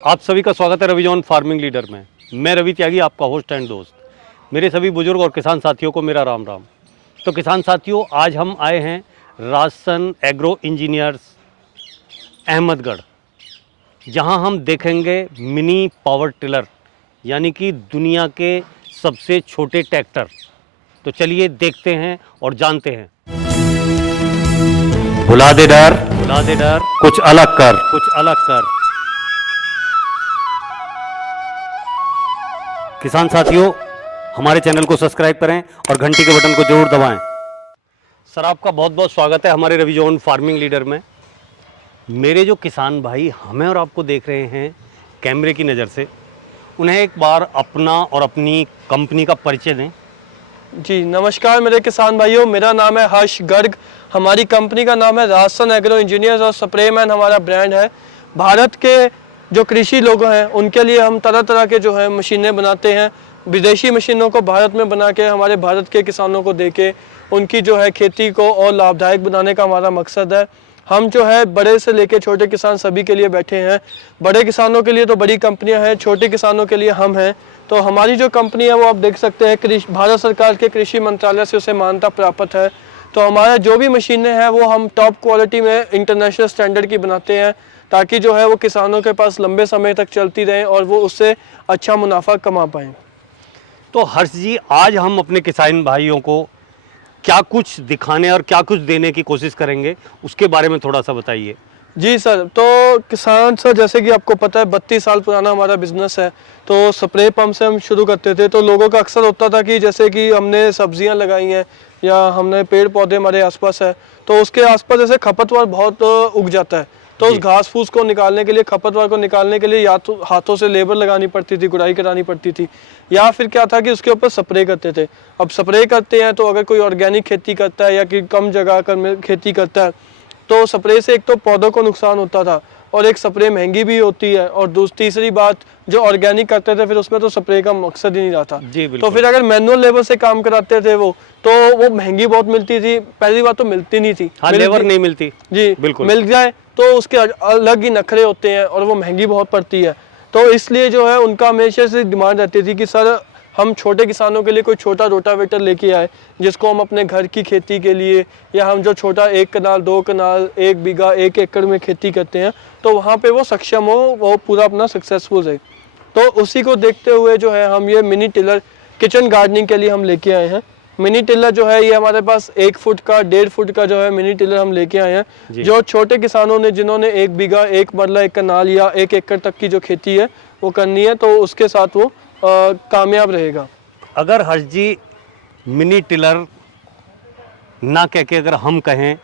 आप सभी का स्वागत है रवि जॉन फार्मिंग लीडर में। मैं रवि त्यागी, आपका होस्ट एंड दोस्त। मेरे सभी बुजुर्ग और किसान साथियों को मेरा राम राम। तो किसान साथियों, आज हम आए हैं राजसन एग्रो इंजीनियर्स अहमदगढ़, जहां हम देखेंगे मिनी पावर टिलर, यानी कि दुनिया के सबसे छोटे ट्रैक्टर। तो चलिए देखते हैं और जानते हैं। भुला दे डर, कुछ अलग कर। किसान साथियों, हमारे चैनल को सब्सक्राइब करें और घंटी के बटन को जरूर दबाएं। सर, आपका बहुत बहुत स्वागत है हमारे रवि जॉन फार्मिंग लीडर में। मेरे जो किसान भाई हमें और आपको देख रहे हैं कैमरे की नज़र से, उन्हें एक बार अपना और अपनी कंपनी का परिचय दें। जी नमस्कार मेरे किसान भाइयों, मेरा नाम है हर्ष गर्ग। हमारी कंपनी का नाम है राजसन एग्रो इंजीनियर्स और स्प्रेमैन हमारा ब्रांड है। भारत के जो कृषि लोग हैं उनके लिए हम तरह तरह के जो है मशीनें बनाते हैं। विदेशी मशीनों को भारत में बना के हमारे भारत के किसानों को दे के उनकी जो है खेती को और लाभदायक बनाने का हमारा मकसद है। हम जो है बड़े से लेके छोटे किसान सभी के लिए बैठे हैं। बड़े किसानों के लिए तो बड़ी कंपनियां हैं, छोटे किसानों के लिए हम हैं। तो हमारी जो कंपनी है वो आप देख सकते हैं भारत सरकार के कृषि मंत्रालय से उसे मान्यता प्राप्त है। तो हमारा जो भी मशीनें हैं वो हम टॉप क्वालिटी में इंटरनेशनल स्टैंडर्ड की बनाते हैं, ताकि जो है वो किसानों के पास लंबे समय तक चलती रहें और वो उससे अच्छा मुनाफा कमा पाएँ। तो हर्ष जी, आज हम अपने किसान भाइयों को क्या कुछ दिखाने और क्या कुछ देने की कोशिश करेंगे, उसके बारे में थोड़ा सा बताइए। जी सर, तो किसान सर, जैसे कि आपको पता है 32 साल पुराना हमारा बिजनेस है। तो स्प्रे पंप से हम शुरू करते थे। तो लोगों का अक्सर होता था कि जैसे कि हमने सब्जियां लगाई हैं या हमने पेड़ पौधे हमारे आसपास है, तो उसके आसपास जैसे खरपतवार बहुत उग जाता है। तो उस घास फूस को निकालने के लिए, खरपतवार को निकालने के लिए या तो हाथों से लेबर लगानी पड़ती थी, गुड़ाई करानी पड़ती थी, या फिर क्या था कि उसके ऊपर स्प्रे करते थे। अब स्प्रे करते हैं तो अगर कोई ऑर्गेनिक खेती करता है या कि कम जगह कर खेती करता है, तो स्प्रे से एक तो पौधों को नुकसान होता था और एक स्प्रे महंगी भी होती है। और तीसरी बात, जो ऑर्गेनिक करते थे फिर उसमें तो स्प्रे का मकसद ही नहीं रहा था। तो फिर अगर मैनुअल लेबर से काम कराते थे तो वो महंगी बहुत मिलती थी। पहली बात तो मिलती नहीं थी, लेबर नहीं मिलती। जी बिल्कुल, मिल जाए तो उसके अलग ही नखरे होते हैं और वो महंगी बहुत पड़ती है। तो इसलिए जो है उनका हमेशा से डिमांड रहती थी कि सर हम छोटे किसानों के लिए कोई छोटा रोटावेटर लेके आए, जिसको हम अपने घर की खेती के लिए, या हम जो छोटा 1 कनाल 2 कनाल 1 बीघा 1 एकड़ में खेती करते हैं, तो वहाँ पे वो सक्षम हो, वो पूरा अपना सक्सेसफुल रहे। तो उसी को देखते हुए जो है हम ये मिनी टिलर किचन गार्डनिंग के लिए हम लेके आए हैं। मिनी टिलर जो है ये हमारे पास 1 फुट का 1.5 फुट का जो है मिनी टिलर हम लेके आए हैं, जो छोटे किसानों ने, जिन्होंने 1 बीघा 1 मरला 1 कनाल या 1 एकड़ तक की जो खेती है वो करनी है, तो उसके साथ वो कामयाब रहेगा। अगर हर्ष जी मिनी टिलर ना कह के अगर हम कहें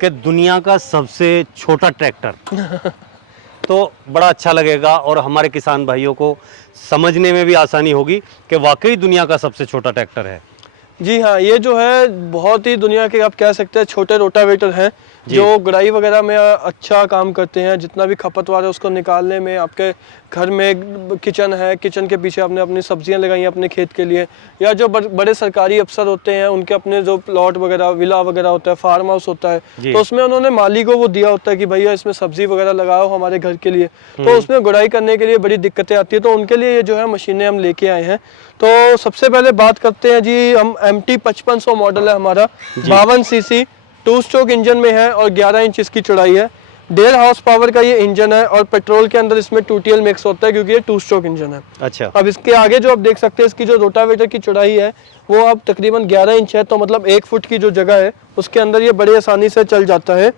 कि दुनिया का सबसे छोटा ट्रैक्टर तो बड़ा अच्छा लगेगा और हमारे किसान भाइयों को समझने में भी आसानी होगी कि वाकई दुनिया का सबसे छोटा ट्रैक्टर है। जी हाँ, ये जो है बहुत ही दुनिया के आप कह सकते हैं छोटे रोटावेटर हैं, जो गुड़ाई वगैरह में अच्छा काम करते हैं। जितना भी खपतवार है उसको निकालने में, आपके घर में किचन है, किचन के पीछे आपने अपनी सब्जियां लगाई हैं अपने खेत के लिए, या जो बड़े सरकारी अफसर होते हैं उनके अपने जो प्लॉट वगैरह, विला वगैरह होता है, फार्म हाउस होता है, तो उसमें उन्होंने माली को वो दिया होता है कि भैया इसमें सब्जी वगैरह लगाओ हमारे घर के लिए। तो उसमें गुड़ाई करने के लिए बड़ी दिक्कतें आती है, तो उनके लिए ये जो है मशीनें हम लेके आए हैं। तो सबसे पहले बात करते हैं जी, हम MT 5500 मॉडल है हमारा, 52 सीसी 2 स्ट्रोक इंजन में है और 11 इंच इसकी चौड़ाई है। 1.5 हॉर्स पावर का ये इंजन है और पेट्रोल के अंदर इसमें 2TL मिक्स होता है, क्योंकि ये 2 स्ट्रोक इंजन है। अच्छा। अब इसके आगे जो आप देख सकते हैं, इसकी जो रोटावेटर की चौड़ाई है वो अब तकरीबन 11 इंच है, तो मतलब 1 फुट की जो जगह है उसके अंदर ये बड़ी आसानी से चल जाता है।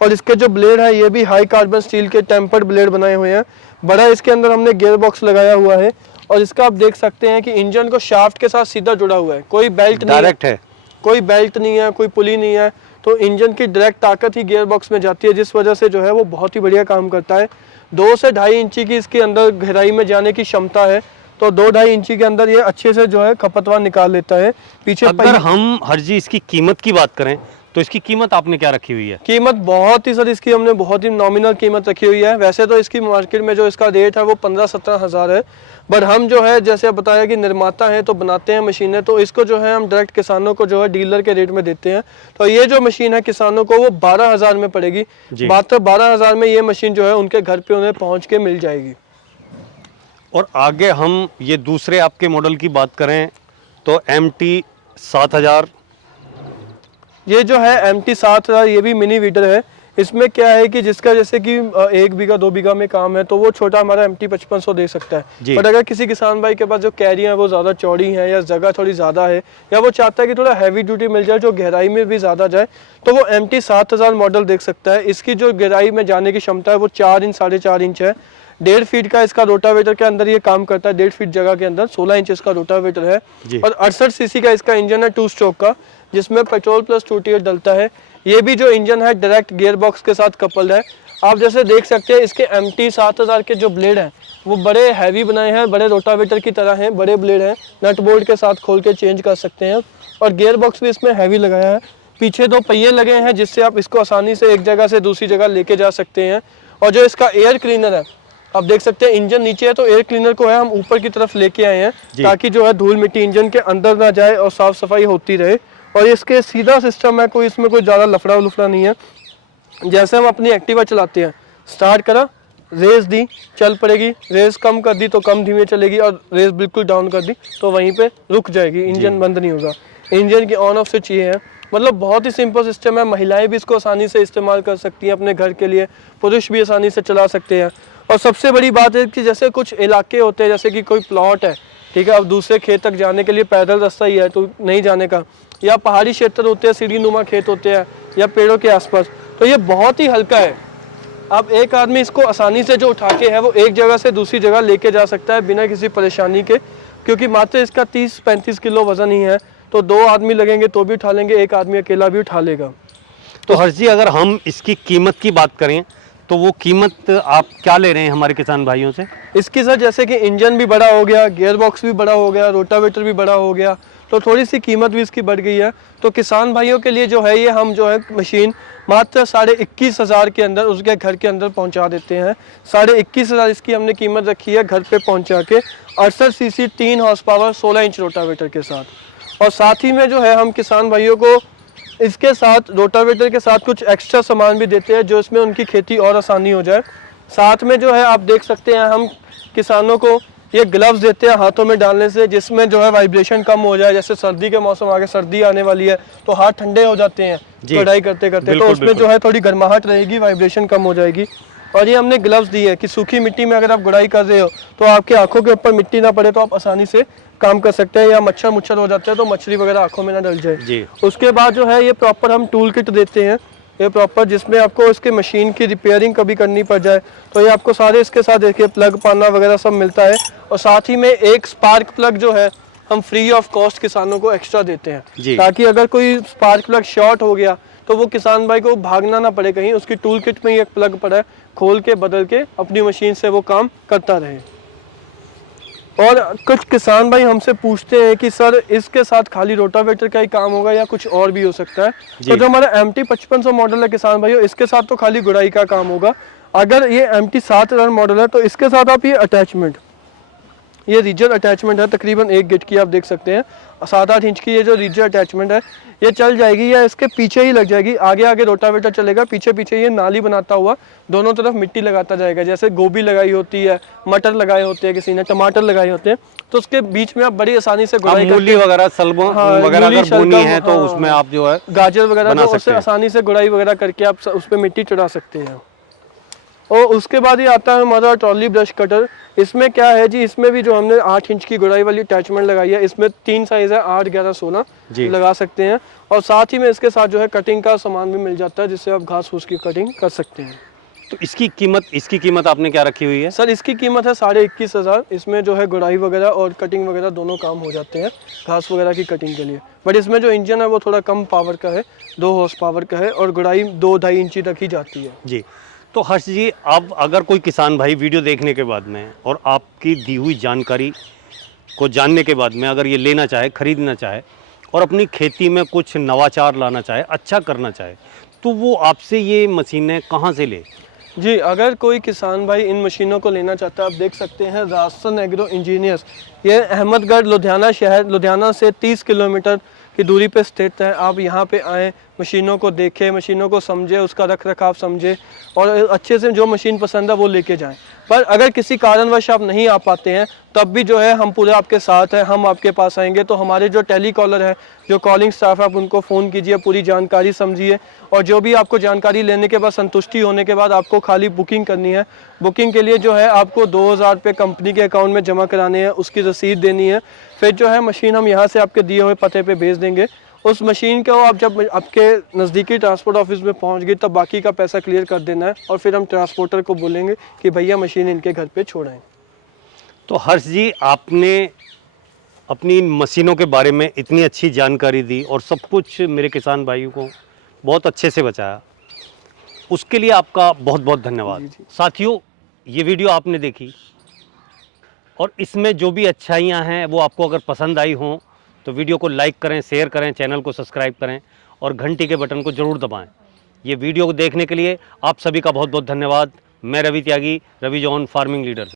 और इसके जो ब्लेड है ये भी हाई कार्बन स्टील के टेम्पर्ड ब्लेड बनाए हुए हैं। बड़ा इसके अंदर हमने गियर बॉक्स लगाया हुआ है और इसका आप देख सकते हैं कि इंजन को शाफ्ट के साथ सीधा जुड़ा हुआ है, कोई बेल्ट डायरेक्ट है, कोई बेल्ट नहीं है, कोई पुली नहीं है। तो इंजन की डायरेक्ट ताकत ही गियर बॉक्स में जाती है, जिस वजह से जो है वो बहुत ही बढ़िया काम करता है। 2 से 2.5 इंची की इसके अंदर गहराई में जाने की क्षमता है, तो 2-2.5 इंची के अंदर ये अच्छे से जो है खपतवार निकाल लेता है। पीछे अगर हम हर जी इसकी कीमत की बात करें तो इसकी कीमत आपने क्या रखी हुई है? कीमत बहुत ही सर, इसकी हमने बहुत ही नॉमिनल कीमत रखी हुई है। वैसे तो इसकी मार्केट में जो इसका रेट है वो 15-17 हज़ार है, बट हम जो है जैसे आप बताया कि निर्माता हैं तो बनाते हैं मशीनें, तो इसको जो है हम डायरेक्ट किसानों को जो है डीलर के रेट में देते हैं। तो ये जो मशीन है किसानों को वो 12 हज़ार में पड़ेगी। मात्र 12 हज़ार में ये मशीन जो है उनके घर पे उन्हें पहुँच के मिल जाएगी। और आगे हम ये दूसरे आपके मॉडल की बात करें तो MT-7000। ये जो है MT-7000 ये भी मिनी वीडर है। इसमें क्या है कि जिसका जैसे कि 1 बीघा 2 बीघा में काम है तो वो छोटा हमारा MT-5500 दे सकता है। बट अगर किसी किसान भाई के पास जो कैरियाँ है वो ज़्यादा चौड़ी हैं या जगह थोड़ी ज़्यादा है या वो चाहता है कि थोड़ा हैवी ड्यूटी मिल जाए जो गहराई में भी ज़्यादा जाए, तो वो MT-7000 मॉडल देख सकता है। इसकी जो गहराई में जाने की क्षमता है वो 4 इंच 4.5 इंच है। 1.5 फीट का इसका रोटावेटर के अंदर ये काम करता है। 1.5 फीट जगह के अंदर 16 इंच इसका रोटावेटर है और 68 सीसी का इसका इंजन है 2 स्ट्रोक का, जिसमें पेट्रोल प्लस 2 टियर डलता है। ये भी जो इंजन है डायरेक्ट गियर बॉक्स के साथ कपल्ड है। आप जैसे देख सकते हैं इसके MT-7000 के जो ब्लेड हैं वो बड़े हैवी बनाए हैं, बड़े रोटावेटर की तरह हैं, बड़े ब्लेड हैं, नट बोल्ट के साथ खोल के चेंज कर सकते हैं। और गियर बॉक्स भी इसमें हैवी लगाया है। पीछे 2 पहिए लगे हैं जिससे आप इसको आसानी से एक जगह से दूसरी जगह लेके जा सकते हैं। और जो इसका एयर क्लीनर है, आप देख सकते हैं इंजन नीचे है तो एयर क्लीनर को है हम ऊपर की तरफ लेके आए हैं ताकि जो है धूल मिट्टी इंजन के अंदर ना जाए और साफ सफाई होती रहे। और इसके सीधा सिस्टम है, कोई इसमें कोई ज़्यादा लफड़ा लुफड़ा नहीं है। जैसे हम अपनी एक्टिवा चलाते हैं, स्टार्ट करा, रेस दी, चल पड़ेगी, रेस कम कर दी तो कम धीमे चलेगी और रेस बिल्कुल डाउन कर दी तो वहीं पे रुक जाएगी, इंजन बंद नहीं होगा। इंजन की ऑन ऑफ स्विच ये है। मतलब बहुत ही सिंपल सिस्टम है। महिलाएं भी इसको आसानी से इस्तेमाल कर सकती हैं अपने घर के लिए, पुरुष भी आसानी से चला सकते हैं। और सबसे बड़ी बात है कि जैसे कुछ इलाके होते हैं, जैसे कि कोई प्लॉट है, ठीक है, अब दूसरे खेत तक जाने के लिए पैदल रास्ता ही है तो नहीं जाने का, या पहाड़ी क्षेत्र होते हैं, सीढ़ी नुमा खेत होते हैं या पेड़ों के आसपास, तो ये बहुत ही हल्का है। अब एक आदमी इसको आसानी से जो उठा के है वो एक जगह से दूसरी जगह लेके जा सकता है बिना किसी परेशानी के, क्योंकि मात्र इसका 30-35 किलो वजन ही है। तो 2 आदमी लगेंगे तो भी उठा लेंगे, एक आदमी अकेला भी उठा लेगा। तो हर्ष जी, अगर हम इसकी कीमत की बात करें तो वो कीमत आप क्या ले रहे हैं हमारे किसान भाइयों से? इसकी सर जैसे कि इंजन भी बड़ा हो गया, गियर बॉक्स भी बड़ा हो गया, रोटावेटर भी बड़ा हो गया, तो थोड़ी सी कीमत भी इसकी बढ़ गई है। तो किसान भाइयों के लिए जो है ये हम जो है मशीन मात्र 21,500 के अंदर उसके घर के अंदर पहुंचा देते हैं। 21,500 इसकी हमने कीमत रखी है घर पे पहुंचा के। 68 CC 3 horse power 16 inch rotavator के साथ। और साथ ही में जो है हम किसान भाइयों को इसके साथ रोटावेटर के साथ कुछ एक्स्ट्रा सामान भी देते हैं जो इसमें उनकी खेती और आसानी हो जाए। साथ में जो है आप देख सकते हैं हम किसानों को ये ग्लव्स देते हैं हाथों में डालने से, जिसमें जो है वाइब्रेशन कम हो जाए। जैसे सर्दी के मौसम आगे, सर्दी आने वाली है तो हाथ ठंडे हो जाते हैं गुड़ाई करते करते, तो उसमें जो है थोड़ी गर्माहट रहेगी, वाइब्रेशन कम हो जाएगी। और ये हमने ग्लव्स दी है कि सूखी मिट्टी में अगर आप गुड़ाई कर रहे हो तो आपकी आंखों के ऊपर मिट्टी ना पड़े, तो आप आसानी से काम कर सकते हैं। या मच्छर हो जाते हैं तो मछली वगैरह आंखों में ना डल जाए। उसके बाद जो है ये प्रॉपर हम टूल किट देते हैं, ये प्रॉपर, जिसमें आपको इसके मशीन की रिपेयरिंग कभी करनी पड़ जाए तो ये आपको सारे इसके साथ देखिए प्लग पाना वगैरह सब मिलता है। और साथ ही में एक स्पार्क प्लग जो है हम फ्री ऑफ कॉस्ट किसानों को एक्स्ट्रा देते हैं, ताकि अगर कोई स्पार्क प्लग शॉर्ट हो गया तो वो किसान भाई को भागना ना पड़े कहीं, उसकी टूल किट में ही एक प्लग पड़ा है, खोल के बदल के अपनी मशीन से वो काम करता रहे। और कुछ किसान भाई हमसे पूछते हैं कि सर इसके साथ खाली रोटावेटर का ही काम होगा या कुछ और भी हो सकता है? तो जो हमारा MT-5500 मॉडल है किसान भाइयों, इसके साथ तो खाली गुड़ाई का काम होगा। अगर ये MT-7000 मॉडल है तो इसके साथ आप ये अटैचमेंट, ये रीजर अटैचमेंट है तकरीबन 1 गिट की, आप देख सकते हैं 7-8 इंच की ये जो रीजर अटैचमेंट है ये चल जाएगी या इसके पीछे ही लग जाएगी। आगे आगे रोटावेटर चलेगा, पीछे पीछे ये नाली बनाता हुआ दोनों तरफ मिट्टी लगाता जाएगा। जैसे गोभी लगाई होती है, मटर लगाए होते हैं, किसी ने टमाटर लगाए होते हैं, तो उसके बीच में आप बड़ी आसानी से गुड़ाई मूली वगैरह सलगम वगैरह अगर बोनी है तो उसमें आप जो है गाजर वगैरह, तो उससे आसानी से गुड़ाई वगैरह करके आप उस पर मिट्टी चढ़ा सकते हैं। और उसके बाद ये आता है हमारा ट्रॉली ब्रश कटर। इसमें क्या है जी, इसमें भी जो हमने 8 इंच की गुड़ाई वाली अटैचमेंट लगाई है, इसमें 3 साइज है, 8, 11, 16 लगा सकते हैं। और साथ ही में इसके साथ जो है कटिंग का सामान भी मिल जाता है, जिससे आप घास फूस की कटिंग कर सकते हैं। तो इसकी कीमत आपने क्या रखी हुई है? सर इसकी कीमत है 21,500। इसमें जो है गुड़ाई वगैरह और कटिंग वगैरह दोनों काम हो जाते हैं घास वगैरह की कटिंग के लिए। बट इसमें जो इंजन है वो थोड़ा कम पावर का है, 2 हॉर्स पावर का है, और गुड़ाई 2-2.5 इंची तक ही जाती है जी। तो हर्ष जी, अब अगर कोई किसान भाई वीडियो देखने के बाद में और आपकी दी हुई जानकारी को जानने के बाद में अगर ये लेना चाहे, ख़रीदना चाहे और अपनी खेती में कुछ नवाचार लाना चाहे, अच्छा करना चाहे, तो वो आपसे ये मशीनें कहाँ से ले? जी, अगर कोई किसान भाई इन मशीनों को लेना चाहता है, आप देख सकते हैं राजसन एग्रो इंजीनियर्स, ये अहमदगढ़ लुधियाना शहर, लुधियाना से 30 किलोमीटर की दूरी पे स्थित है। आप यहाँ पे आएँ, मशीनों को देखे, मशीनों को समझे, उसका रख रखाव समझे और अच्छे से जो मशीन पसंद है वो लेके जाएं। पर अगर किसी कारणवश आप नहीं आ पाते हैं तब भी जो है हम पूरे आपके साथ हैं, हम आपके पास आएंगे। तो हमारे जो टेली कॉलर है, जो कॉलिंग स्टाफ है, आप उनको फ़ोन कीजिए, पूरी जानकारी समझिए और जो भी आपको जानकारी लेने के बाद संतुष्टि होने के बाद आपको खाली बुकिंग करनी है। बुकिंग के लिए जो है आपको 2000 रुपये कंपनी के अकाउंट में जमा कराने हैं, उसकी रसीद देनी है। फिर जो है मशीन हम यहाँ से आपके दिए हुए पते पे भेज देंगे। उस मशीन को आप जब आपके नज़दीकी ट्रांसपोर्ट ऑफिस में पहुंच गई तब बाकी का पैसा क्लियर कर देना है और फिर हम ट्रांसपोर्टर को बोलेंगे कि भैया मशीन इनके घर पे छोड़ाएं। तो हर्ष जी, आपने अपनी इन मशीनों के बारे में इतनी अच्छी जानकारी दी और सब कुछ मेरे किसान भाइयों को बहुत अच्छे से बताया, उसके लिए आपका बहुत बहुत धन्यवाद। साथियों, ये वीडियो आपने देखी और इसमें जो भी अच्छाइयाँ हैं वो आपको अगर पसंद आई हों तो वीडियो को लाइक करें, शेयर करें, चैनल को सब्सक्राइब करें और घंटी के बटन को ज़रूर दबाएं। ये वीडियो को देखने के लिए आप सभी का बहुत बहुत धन्यवाद। मैं रवि त्यागी, रवि जॉन फार्मिंग लीडर।